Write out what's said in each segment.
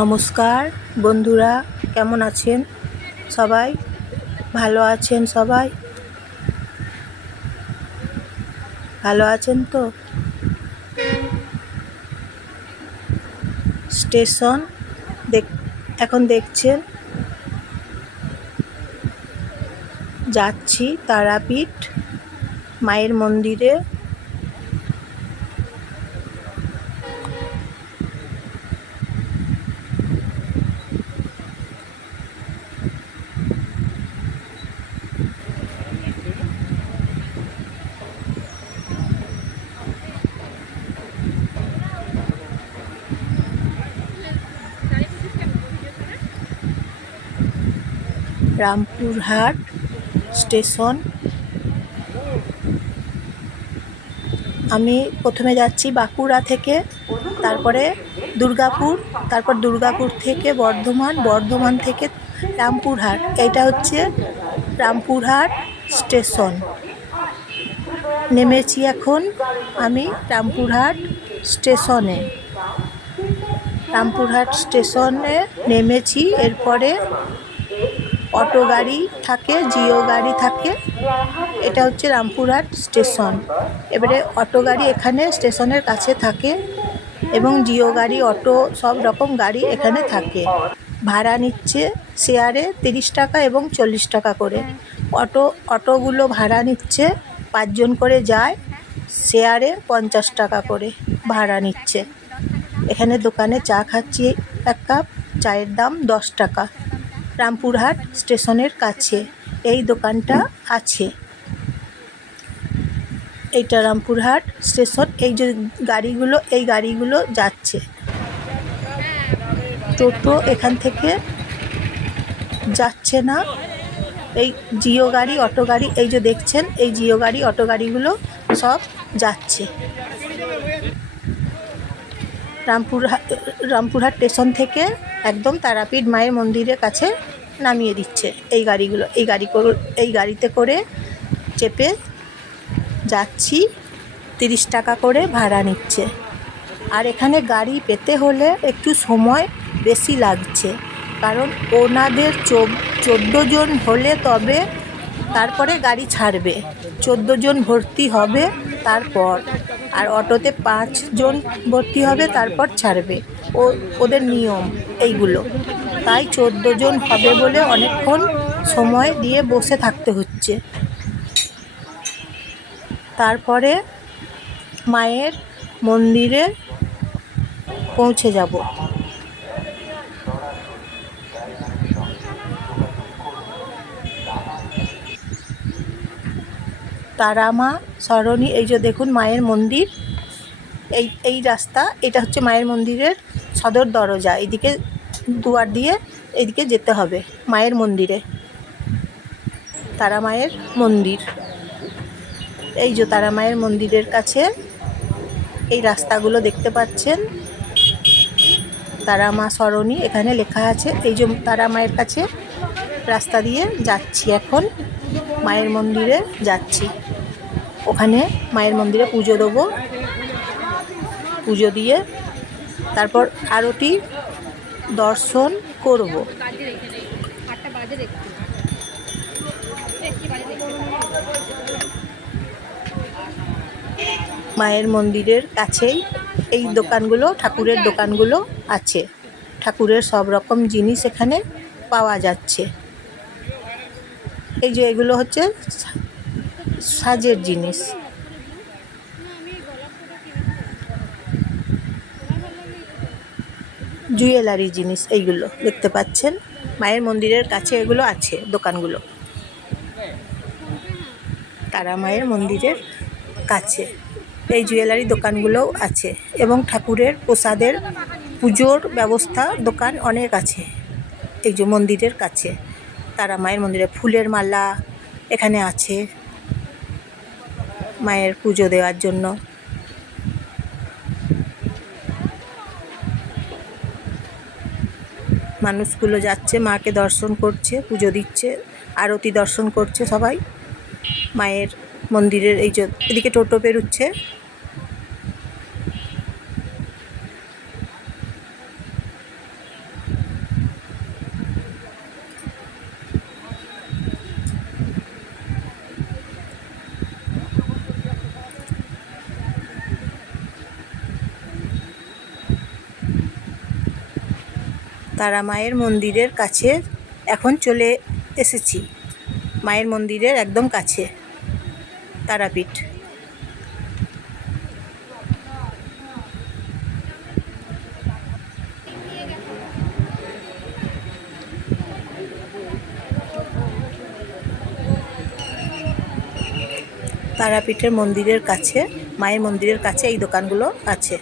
নমস্কার, বন্ধুরা, কেমন আছেন সবাই? ভালো আছেন সবাই? ভালো আছেন তো? স্টেশন দেখ, এখন দেখছেন? যাচ্ছি তারাপীঠ মায়ের মন্দিরে। রামপুরহাট স্টেশন। আমি প্রথমে যাচ্ছি বাঁকুড়া থেকে, তারপরে দুর্গাপুর, তারপর দুর্গাপুর থেকে বর্ধমান বর্ধমান থেকে রামপুরহাট এটা হচ্ছে রামপুরহাট স্টেশন। নেমেছি এখন আমি রামপুরহাট স্টেশনে। রামপুরহাট স্টেশনে নেমেছি, এরপরে অটো গাড়ি থাকে, জিও গাড়ি থাকে। এটা হচ্ছে রামপুরহাট স্টেশন। এবারে অটো গাড়ি এখানে স্টেশনের কাছে থাকে এবং জিও গাড়ি, অটো সব রকম গাড়ি এখানে থাকে। ভাড়া নিচ্ছে শেয়ারে তিরিশ টাকা এবং চল্লিশ টাকা করে। অটো, অটোগুলো ভাড়া নিচ্ছে, পাঁচজন করে যায়, শেয়ারে পঞ্চাশ টাকা করে ভাড়া নিচ্ছে। এখানে দোকানে চা খাচ্ছি, এক কাপ, চায়ের দাম দশ টাকা। রামপুরহাট স্টেশনের কাছে। এই দোকানটা আছে। এইটা রামপুরহাট স্টেশন। এই যে গাড়িগুলো, এই গাড়িগুলো যাচ্ছে। টোটো এখান থেকে যাচ্ছে না। এই জিও গাড়ি, অটো গাড়ি, এই যে দেখছেন, এই জিও গাড়ি, অটো গাড়িগুলো সব যাচ্ছে। রামপুরহাট রামপুরহাট স্টেশন থেকে একদম তারাপীঠ মায়ের মন্দিরের কাছে নামিয়ে দিচ্ছে এই গাড়িগুলো। এই গাড়ি এই গাড়িতে করে চেপে যাচ্ছি, তিরিশ টাকা করে ভাড়া নিচ্ছে। আর এখানে গাড়ি পেতে হলে একটু সময় বেশি লাগছে। কারণ ওনাদের চোদ্দ জন হলে তবে তারপরে গাড়ি ছাড়বে। চোদ্দ জন ভর্তি হবে তারপর। আর অটোতে পাঁচজন ভর্তি হবে, তারপর ছাড়বে। ও, ওদের নিয়ম এইগুলো। তাই চোদ্দ জন হবে বলে অনেকক্ষণ সময় দিয়ে বসে থাকতে হচ্ছে। তারপরে মায়ের মন্দিরে পৌঁছে যাব। তারা মা সরণি, এই যে দেখুন মায়ের মন্দির। এই এই রাস্তা, এটা হচ্ছে মায়ের মন্দিরের সদর দরজা। এদিকে দুয়ার দিয়ে এদিকে যেতে হবে, মায়ের মন্দিরে। তারা মায়ের মন্দির। এই যে তারা মায়ের মন্দিরের কাছে এই রাস্তাগুলো দেখতে পাচ্ছেন। তারা মা সরণি, এখানে লেখা আছে, এই যে তারা মায়ের কাছে রাস্তা দিয়ে যাচ্ছি এখন, মায়ের মন্দিরে যাচ্ছি। ওখানে মায়ের মন্দিরে পুজো দেবো। পুজো দিয়ে তারপর আরতি, দর্শন করব। মায়ের মন্দিরের কাছেই এই দোকানগুলো, ঠাকুরের দোকানগুলো আছে। ঠাকুরের সব রকম জিনিস এখানে পাওয়া যাচ্ছে। এই যে এগুলো হচ্ছে সাজের জিনিস। জুয়েলারি জিনিস এইগুলো দেখতে পাচ্ছেন। মায়ের মন্দিরের কাছে এগুলো আছে, দোকানগুলো। তারা মায়ের মন্দিরের কাছে এই জুয়েলারি দোকানগুলোও আছে এবং ঠাকুরের প্রসাদের পুজোর ব্যবস্থা দোকান অনেক আছে এই যে মন্দিরের কাছে। তারা মায়ের মন্দিরে ফুলের মালা এখানে আছে। মায়ের পুজো দেওয়ার জন্য। মানুষগুলো যাচ্ছে, মাকে দর্শন করছে, পুজো দিচ্ছে, আরতি দর্শন করছে সবাই। মায়ের মন্দিরের এই এদিকে টোটো পেরুচ্ছে। তারা মায়ের মন্দিরের কাছে এখন চলে এসেছি। মায়ের মন্দিরের একদম কাছে। তারাপীঠ। তারাপীঠের মন্দিরের কাছে, মায়ের মন্দিরের কাছে এই দোকানগুলো আছে।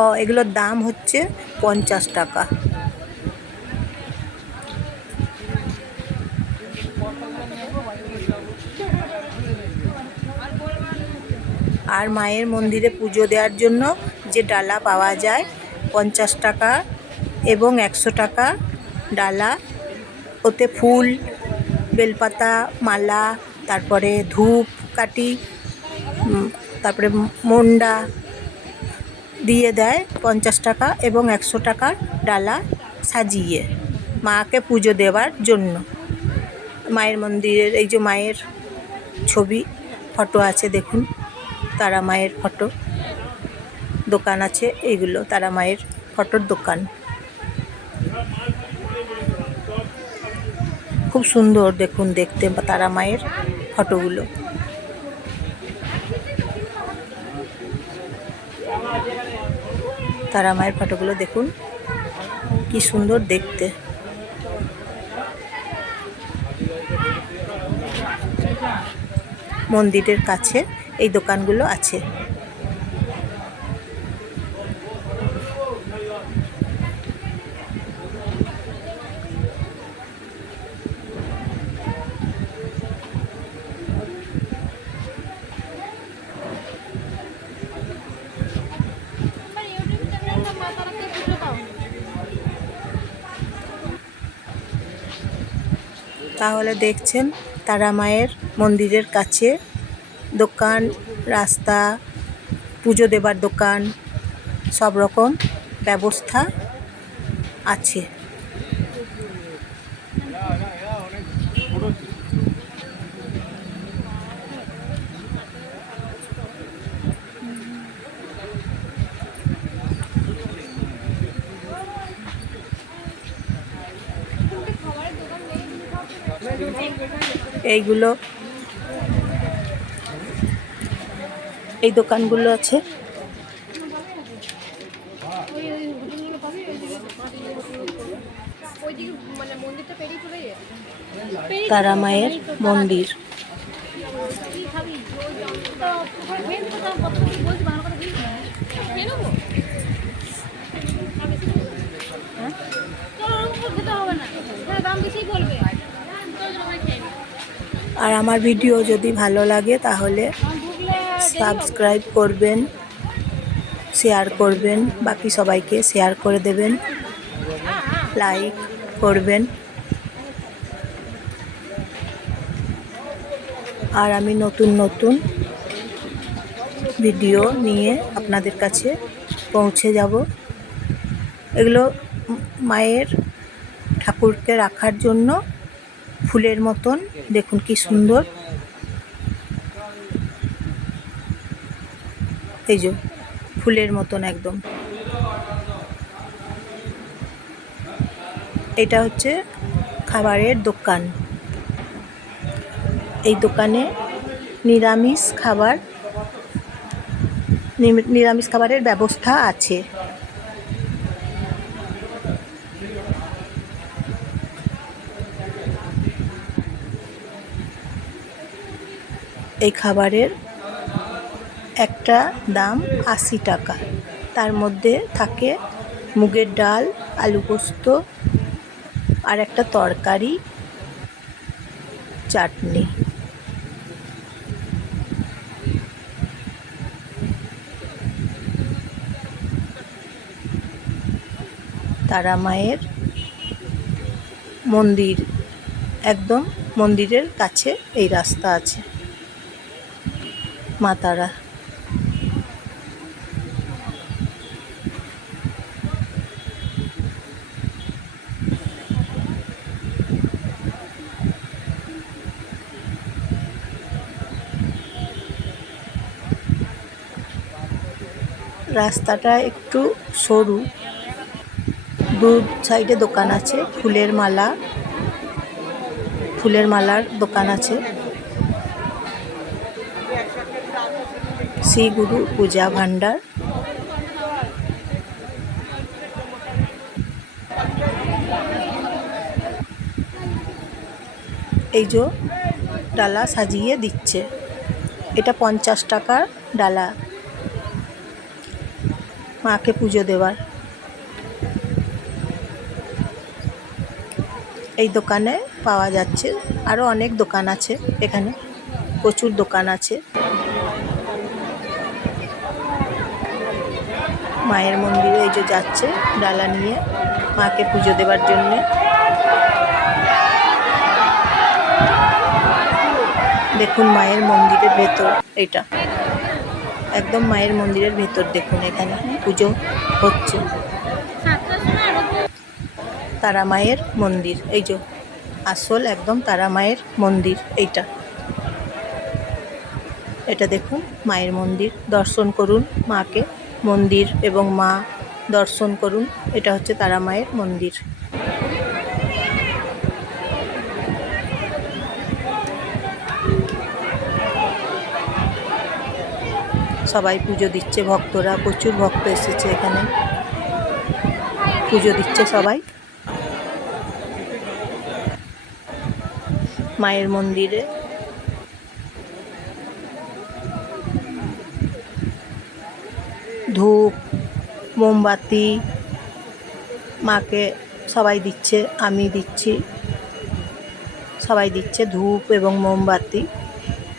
ও, এগুলোর দাম হচ্ছে পঞ্চাশ টাকা। আর মায়ের মন্দিরে পুজো দেওয়ার জন্য যে ডালা পাওয়া যায়, পঞ্চাশ টাকা এবং একশো টাকা ডালা। ওতে ফুল, বেলপাতা, মালা, তারপরে ধূপ কাটি তারপরে মন্ডা দিয়ে দেয় পঞ্চাশ টাকা এবং একশো টাকার ডালা সাজিয়ে মাকে পুজো দেওয়ার জন্য। মায়ের মন্দিরের, এই যে মায়ের ছবি, ফটো আছে দেখুন, তারা মায়ের ফটো। দোকান আছে এইগুলো, তারা মায়ের ফটোর দোকান। খুব সুন্দর দেখুন, দেখতে তারা মায়ের ফটোগুলো। তারা মায়ের ফটোগুলো দেখুন। কি সুন্দর দেখতে। মন্দিরের কাছে এই দোকানগুলো আছে। তাহলে দেখছেন তারা মায়ের মন্দিরের কাছে দোকান, রাস্তা, পুজো দেবার দোকান, সব রকম ব্যবস্থা আছে। এইগুলো। এই দোকানগুলো আছে। তারা মায়ের মন্দির। দাম নেব আর বেশি বলব? হ্যাঁ? চলো ওরকম করে খেতে হবে না হ্যাঁ দাম বেশিই বলবে চলো সবাই খেয়ে নি আর আমার ভিডিও যদি ভালো লাগে তাহলে সাবস্ক্রাইব করবেন শেয়ার করবেন, বাকি সবাইকে শেয়ার করে দেবেন লাইক করবেন। আর আমি নতুন নতুন ভিডিও নিয়ে আপনাদের কাছে পৌঁছে যাব। এগুলো মায়ের ঠাকুরকে রাখার জন্য ফুলের মতন। দেখুন কি সুন্দর। এই যে, ফুলের মতন একদম। এটা হচ্ছে খাবারের দোকান। এই দোকানে নিরামিষ খাবার নিরামিষ খাবারের ব্যবস্থা আছে। এই খাবারের একটা দাম আশি টাকা। তার মধ্যে থাকে মুগের ডাল, আলু পোস্ত আর একটা তরকারি, চাটনি। তারা মায়ের মন্দির, একদম মন্দিরের কাছে এই রাস্তা আছে। মা তারা রাস্তাটা একটু সরু। দু সাইডে দোকান আছে, ফুলের মালা। ফুলের মালার দোকান আছে। শ্রী গুরু পূজা ভান্ডার এই যে ডালা সাজিয়ে দিচ্ছে। এটা পঞ্চাশ টাকার ডালা। মাকে পুজো দেওয়ার। এই দোকানে পাওয়া যাচ্ছে। আরও অনেক দোকান আছে এখানে। প্রচুর দোকান আছে। মায়ের মন্দিরে এই যে যাচ্ছে ডালা নিয়ে মাকে পুজো দেওয়ার জন্যে। দেখুন মায়ের মন্দিরের ভেতর এটা একদম মায়ের মন্দিরের ভেতর দেখুন এখানে পুজো হচ্ছে। তারা মায়ের মন্দির, এই যে আসল একদম তারা মায়ের মন্দির, এইটা। এটা দেখুন মায়ের মন্দির, দর্শন করুন মাকে। মন্দির এবং মা দর্শন করুন। এটা হচ্ছে তারা মায়ের মন্দির। সবাই পুজো দিচ্ছে, ভক্তরা, প্রচুর ভক্ত এসেছে এখানে। পুজো দিচ্ছে সবাই। মায়ের মন্দিরে ধূপ মোমবাতি মাকে সবাই দিচ্ছে আমি দিচ্ছি। সবাই দিচ্ছে ধূপ এবং মোমবাতি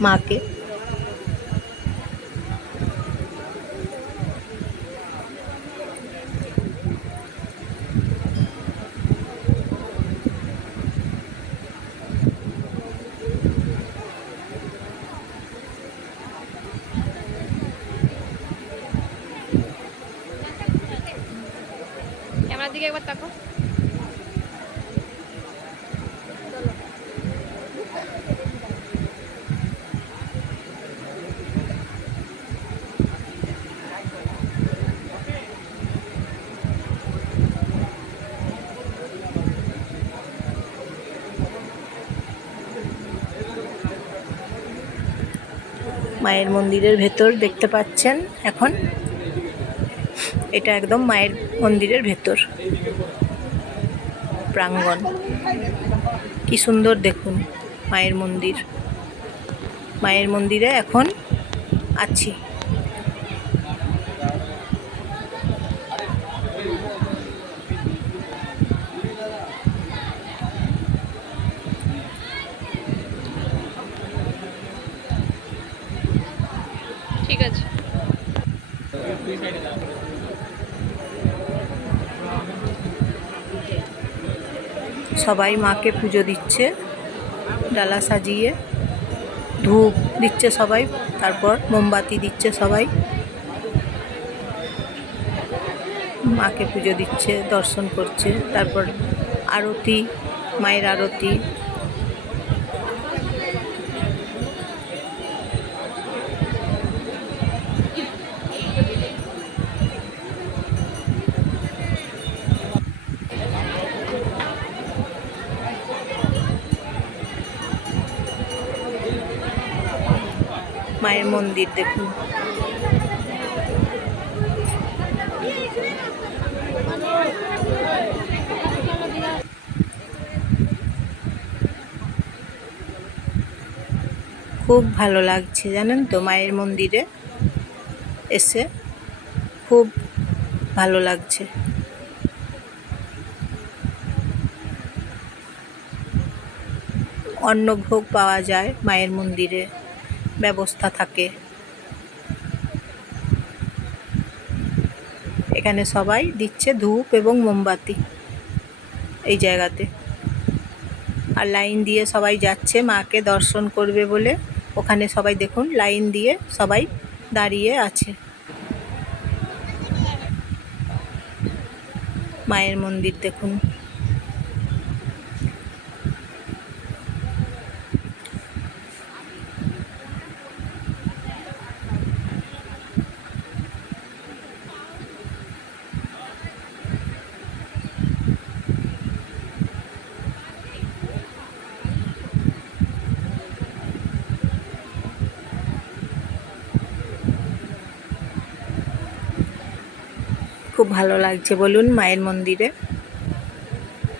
মাকে। মায়ের মন্দিরের ভেতর দেখতে পাচ্ছেন এখন। এটা একদম মায়ের মন্দিরের ভেতর। প্রাঙ্গণ। কি সুন্দর দেখুন মায়ের মন্দির। মায়ের মন্দিরে এখন আছি। ঠিক আছে। সবাই মাকে পুজো দিচ্ছে, ডালা সাজিয়ে, ধূপ দিচ্ছে সবাই, তারপর মোমবাতি দিচ্ছে সবাই। মাকে পুজো দিচ্ছে, দর্শন করছে, তারপর আরতি, মায়ের আরতি মায়ের মন্দির দেখুন। খুব ভালো লাগছে জানেন তো মায়ের মন্দিরে এসে। খুব ভালো লাগছে। অন্নভোগ পাওয়া যায় মায়ের মন্দিরে। ব্যবস্থা থাকে। এখানে সবাই দিচ্ছে ধূপ এবং মোমবাতি এই জায়গাতে। আর লাইন দিয়ে সবাই যাচ্ছে, মাকে দর্শন করবে বলে। ওখানে সবাই দেখুন, লাইন দিয়ে সবাই দাঁড়িয়ে আছে। মায়ের মন্দির দেখুন। ভালো লাগছে, বলুন মায়ের মন্দিরে।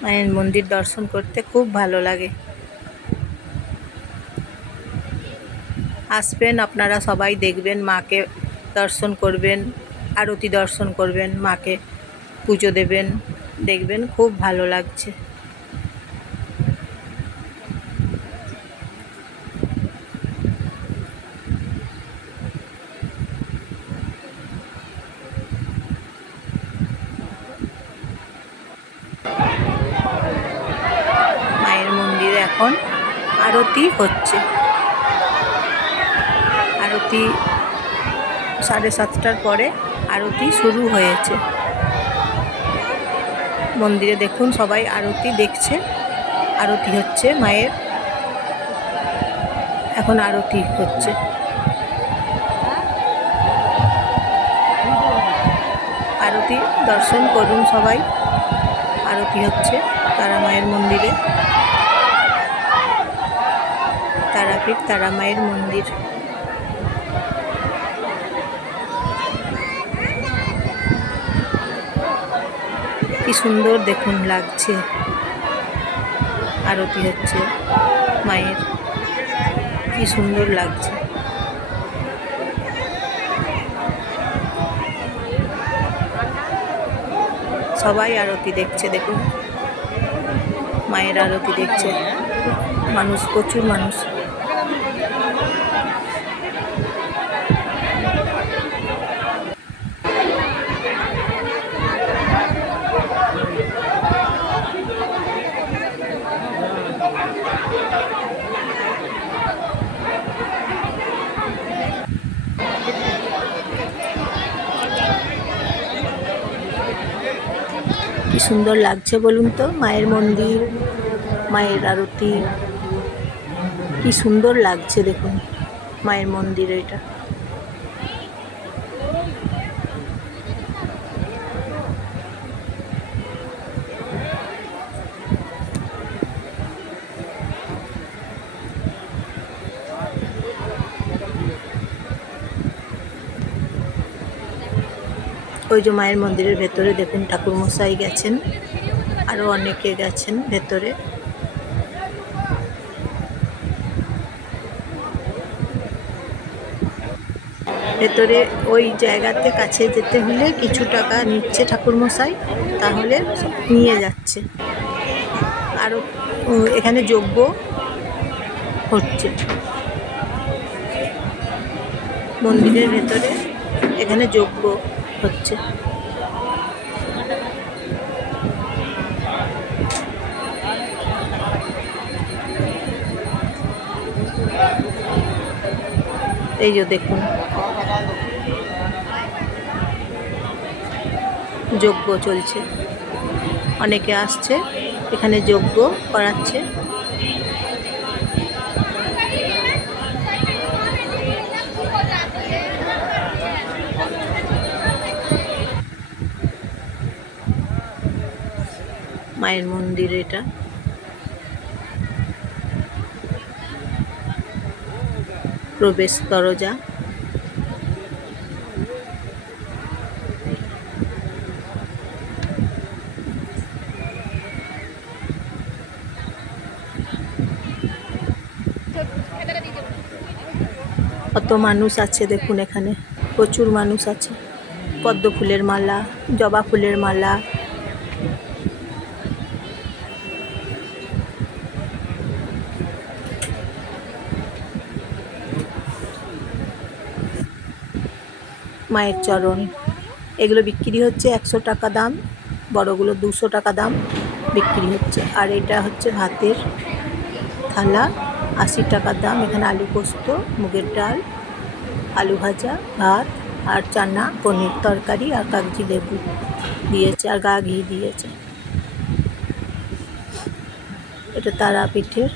মায়ের মন্দির দর্শন করতে খুব ভালো লাগে। আসবেন, আপনারা সবাই দেখবেন, মাকে দর্শন করবেন, আরতি দর্শন করবেন, মাকে পুজো দেবেন, দেখবেন খুব ভালো লাগছে মায়ের মন্দিরে এখন আরতি হচ্ছে। আরতি সাড়ে সাতটার পরে আরতি শুরু হয়েছে। মন্দিরে দেখুন সবাই আরতি দেখছে। আরতি হচ্ছে মায়ের। এখন আরতি হচ্ছে। আরতি দর্শন করুন সবাই। আরতি হচ্ছে তারা মায়ের মন্দিরে। তারাপীঠ তারা মায়ের মন্দির। কি সুন্দর দেখুন লাগছে। আরতি হচ্ছে মায়ের। কি সুন্দর লাগছে। সবাই আরতি দেখছে, দেখুন। মায়ের আরতি দেখছে। মানুষ, প্রচুর মানুষ। সুন্দর লাগছে বলুন তো? মায়ের মন্দির, মায়ের আরতি। কি সুন্দর লাগছে দেখুন, মায়ের মন্দির এটা। ওই যে মায়ের মন্দিরের ভেতরে দেখুন ঠাকুরমশাই গেছেন আরও অনেকে গেছেন ভেতরে। ভেতরে ওই জায়গাতে কাছে যেতে হলে কিছু টাকা নিচ্ছে ঠাকুরমশাই, তাহলে নিয়ে যাচ্ছে। আরও এখানে যোগ্য হচ্ছে। মন্দিরের ভেতরে এখানে যোগ্য হচ্ছে এই যে দেখুন। যজ্ঞ চলছে। অনেকে আসছে এখানে যজ্ঞ করাচ্ছে। মায়ের মন্দির এটা। প্রবেশ দরজা। কত মানুষ আছে দেখুন এখানে। প্রচুর মানুষ আছে। পদ্ম ফুলের মালা, জবা ফুলের মালা। মায়ের চরণ। এগুলো বিক্রি হচ্ছে একশো টাকা দাম, বড়গুলো দুশো টাকা দাম বিক্রি হচ্ছে। আর এটা হচ্ছে ভাতের থালা, আশি টাকা দাম। এখানে আলু পোস্ত, মুগের ডাল, আলু ভাজা, ভাত আর চানা, পনির তরকারি আর কাগজি লেবু দিয়েছে আর গা ঘি দিয়েছে। এটা তারাপীঠের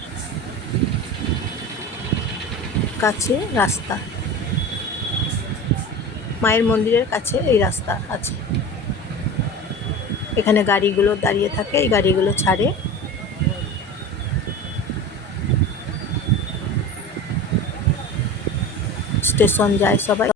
কাছে রাস্তা। মায়ের মন্দিরের কাছে এই রাস্তা আছে। এখানে গাড়িগুলো দাঁড়িয়ে থাকে, এই গাড়িগুলো ছাড়ে। স্টেশন যায় সবাই।